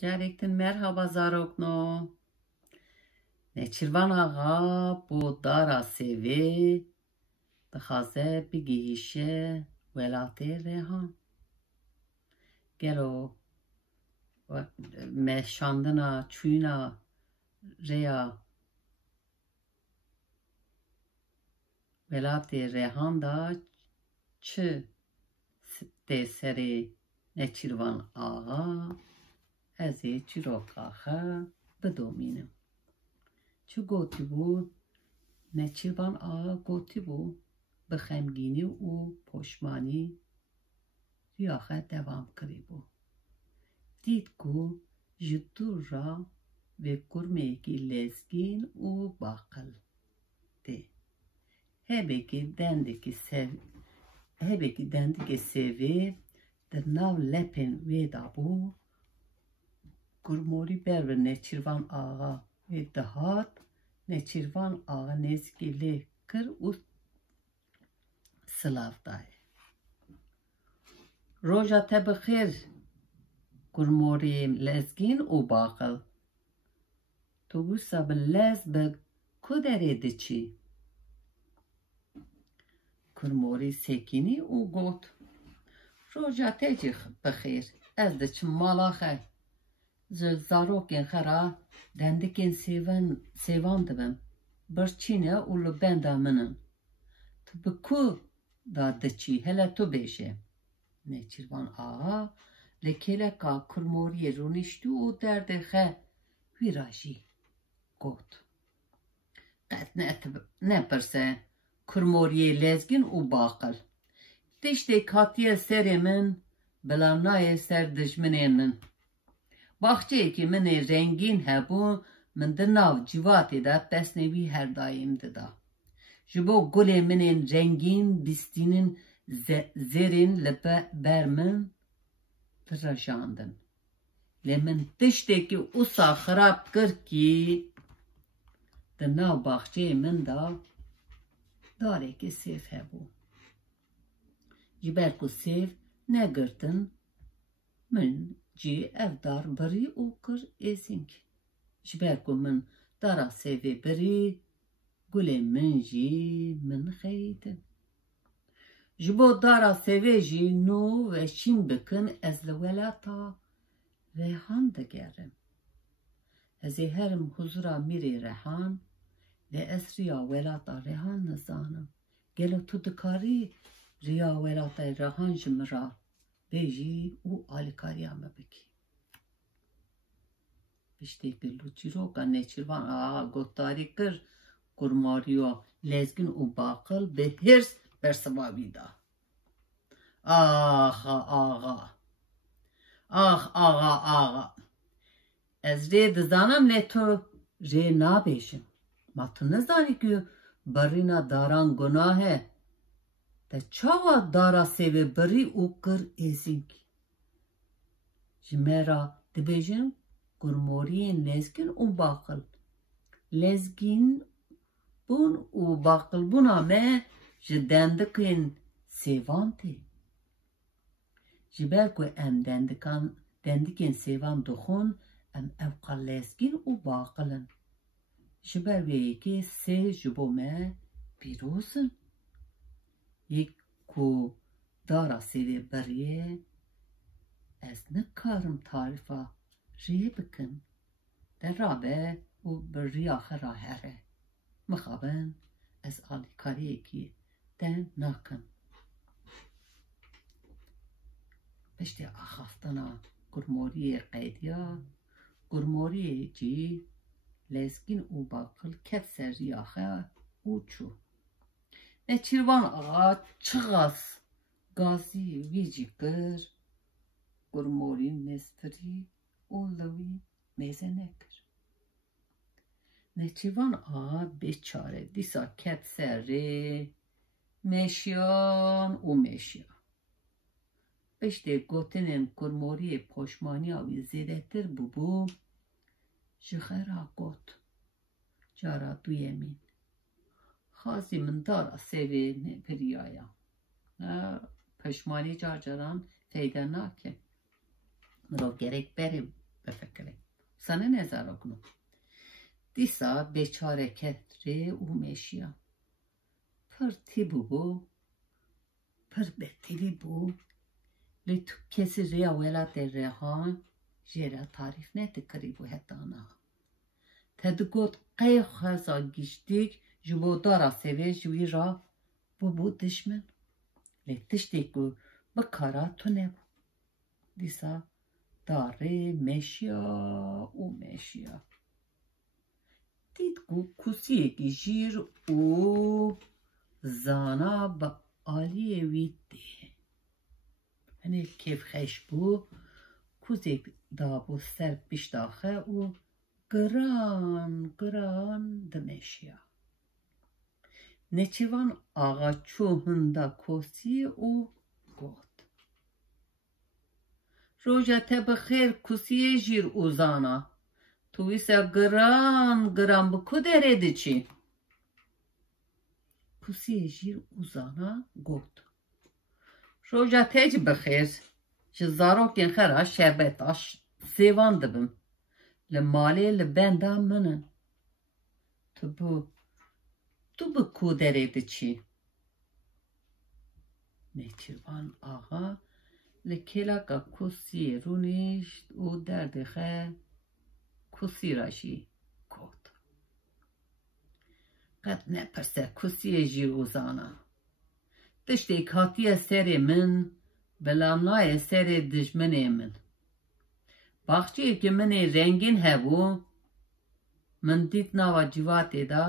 Gerektin merhaba Zarokno. Neçirvan ağa bu dara sevi dixaze bigihişe velatê rehan. Gelo meşandina çûna reya velatê rehan da çi tê serê Neçirvan ağa ez ê çîroka xwe bidomînim. Çi gotibû Neçirvan ağa gotibû bi xemgînî û poşmanî riya xwe devam kirîbû. Dît ku ji dûra vê kurmekî lezgîn û baqil tê. Hebekî dendikê sevê di nav lepên wê de bû. Kurmorî ber bi Neçirvan ağa wê dihat, Neçirvan ağa nêzîkê lê kir û silav daye. Roja te bi xêr kurmorî lezgîn û baqil. Tu wisa bi lez bi ku derê diçî? Kurmorî sekînî û got: Roja te jî bi xêr, ez diçim mala xwe. Ji zarokên xwe re dendikên sêvan dibim. Birçîne û li benda min in. Tu bi ku da diçî, hele tu bêje. Neçirvan ağa li kêleka kurmoriyê rûniştî û derdê xwe wî ra jî got: Qet nepirse kurmoriyê lezgîn û baqil. Tiştek hatiye serê min, bila nayê ser dijminên min. Baxçeyekî min ê rengîn hebû, min di nav cîvatê de pesnê wî her daîm dida. Ji bo gulên min ên rengîn bîstînin zêrên li ber min direjandin. Lê min tiştekî wisa xirab kir kî di nav baxçeyê min de darekî sêv hebû. Ji ber ku sêv negirtin, min cî ev dar birî û kir êzing. Ji ber ku min dara sêvê birî, gulên min jî min xeyîtin. Ji bo dara sêvê jî nû ve şîn bikin, ez li welata Rehan digerim. Ez ê herim huzura mîrê Rehan, lê ez riya welata Rehan nizanim. Gelo tu dikarî riya welata Rehan ji min ra bêjî û alîkariya me bikî. Piştekî li çîroka Neçirvan ağa gotdarî kir kurmoriya lezgîn û baqil bi hirs bersiva wî da. Axa ağa! Ax ağa! Ez rê dizanim lê tu rê nabêjim. Ma tu nizanî ku birîna daran gunah e? Te çawa dara sêvê birî û kir êzing? Ji me ra dibêjin kurmoriyên lezgîn û baqil. Lezgîn bûn û baqilbûna me ji dendikên sêvan tê. Ji ber ku em dendikên sêvan dixwin, em evqa lezgîn û baqilin. Ji ber vê yekê sê ji bo me pîroz in. Yek ku dara sêvê biriye, ez nikarim tarifa rê bikim. Derabe û bi riya xwe ra here. Mixabin ez alîkariyekî te nakim. Piştî axaftina kurmoriyê qeydiya, kurmoriyê cî lezgîn û baqil ket ser riya xwe û çû. Neçirvan ağa çiqas gazî wî jî kir, kurmorî nêzpirî û li wî mêze nekir. Neçirvan ağa bêçare dîsa ket ser rê, meşiyan û meşiya. Piştê gotinên kurmoriyê poşmaniya wî zêdetir bûbû, ji xwe ra got: Cara duyemîn, xazî min dara sêvê nepirîyaya. Peşmanî carcaran feyde nake. Mirov gerek berê بفکره سنه نظر کنو دیسا بیچاره کتره او میشیا پر تیبو بو پر بتیلی بو لی تو کسی ریا ولات ریحان جیرا تعریف نتکری بو هتانا تدگوت قیخ خزا گیشتیک جبو دارا سوی جوی را بو دشمن لی تشتیکو بکارا تو نبو دیسا داره میشیا او میشیا دید کسیکی جیر او زانا با آلی ویده هنه کیف خیش بو کسیک دابو سر بشتاخه او گران دمیشیا نچیوان آغا چوهندا کسی او گوت روژا بخیر کسی جیر او زانا تویسا گران بو کدره دی چی کسی جیر او زانا گوت روژا تیج بخیر چه زاروکین خرا شربتاش سیوان دبم لمالی لبندا منن تو بو کدره دی چی نیچیوان آغا لکیلا کا کسی رونیشت او دردخه کسی راشی کود قد نپرسه کسی جیر او زانا تشتی کاتی سر من بلامنای سر دجمن من باخچی که من رنگین هبو من دیت ناوا جواتی دا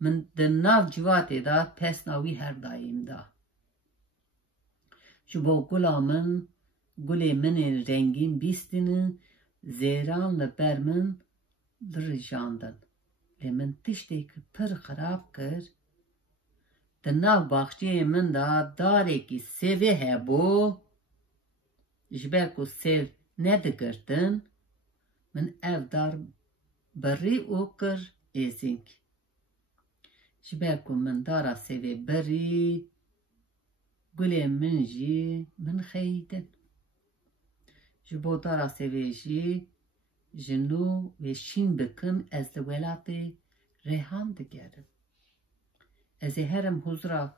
من دن ناو جواتی دا پس ناوی هر دایم دا جبو گلا من گلی من رنگین بیستین زیران لبر من درجاندن لی من تشتی که پر خراب کرد دناو باخچه من دا داره که سیوه هبو جبه که سیو ندگردن من اف دار بری او کر ایزینگ جبه که من دارا سیوه بری گلی من جی من خیدن جبو دارا سیوه جی جنو و شین بکن از دولت ریحان دگرم از هرم حضرا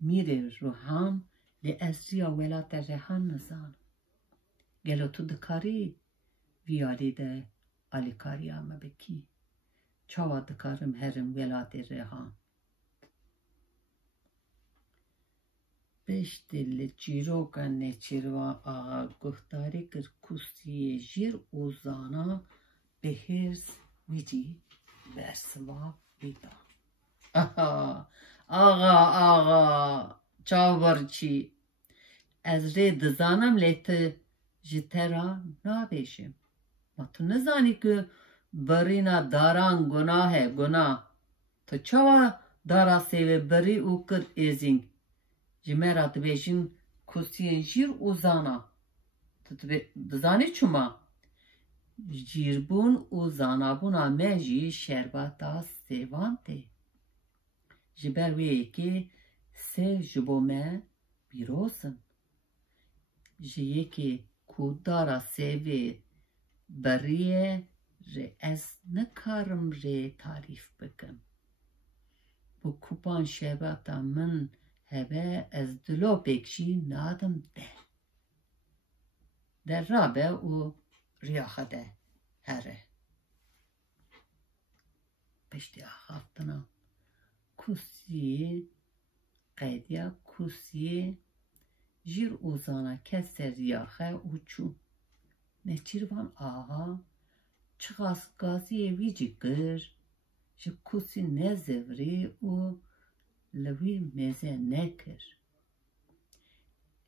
میره روحان لی از ریا ولات ریحان نزان گلو تو دکاری ویالی ده آلی کاری آمه بکی چاوا دکارم هرم ولات ریحان بشتی لچیرو کنه چیروا آغا گفتاری کر کسی جیر اوزانا به هرز ویجی برسوا بیدا آغا چاورچی از ری دزانم لیت جترا نابیشم ما تو نزانی که برینا داران گناه تو چاوا دارا سیوه بری او کر ایزینگ جمعه دبیشن کسی جیر اوزانا تو دزانی چما جیربون اوزانا بونا مجی شربتا سیوان تی جبر وی که سه جبومه بیروسن جیه که کودارا سیوه بریه ری از نکارم ری تعریف بکن بو کوپان شربتا من هبه از دلو بکشی نادم ده در رابه او ریاخه ده هره پشتی آخافتنا کسی قیدیا کسی جیر اوزانا کسی ریاخه او چون نچیروان آها چغاز گازی ویجی گر جه کسی نزوری او لوی مزه نکر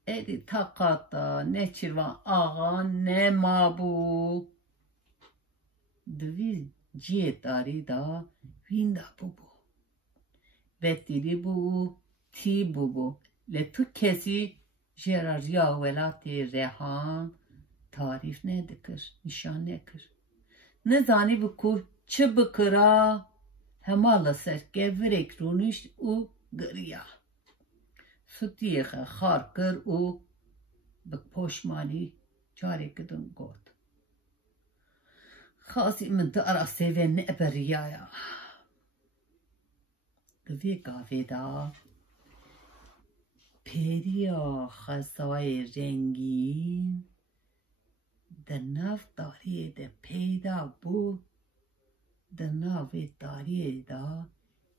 ایدی تاقاتا نچیروان آغا نمابو دوی جیه داری دا ویندا بو بتیری بو تی بو لتو کسی جرا ریا ولاتی ریحان تعریف ندکر نشان نکر نزانی بکر چه بکرا همالا سر گورک رونیشت او گریا سوتیخ خار کر او بک پوشمانی چاره کدن گود خاصی من دارا سیوین نبریایا دوی گاوه دا پیریا خزای رنگین در ناف داری ده پیدا بو در ناف داری دا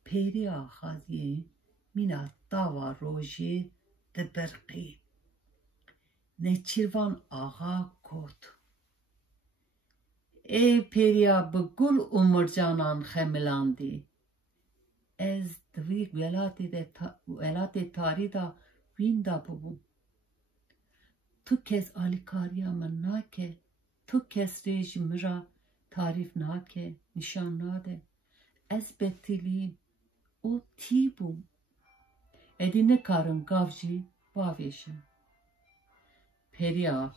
پیریا خزی مینا داوا روژی ده برقی نچیروان آقا کت ای پیریا بگل عمرجانان خملاندی از دوی ولات تاری دا وین دا ببون تو کس آلیکاریا من ناکه تو کس رژیم را تعریف ناکه نشان ناده از بتیلیم او تی بوم ادی نکارن گاوجی باویشم پریا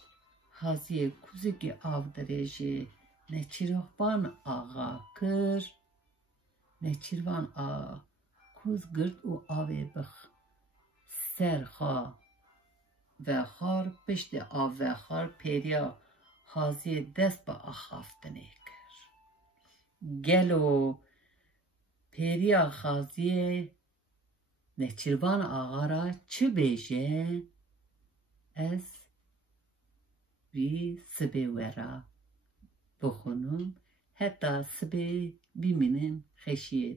حازی کوزگی آو درجه نچیروان آقا کر نچیروان آقا کوز گرد او آوی بخ سرخا و خار پشت آب و خار پیریا حازی دست با آخافتنه کر گلو پیریا حازی نچیروان آقا را چه بیشه از وی سبی ورا بخونم حتی سبی بیمینم خشیه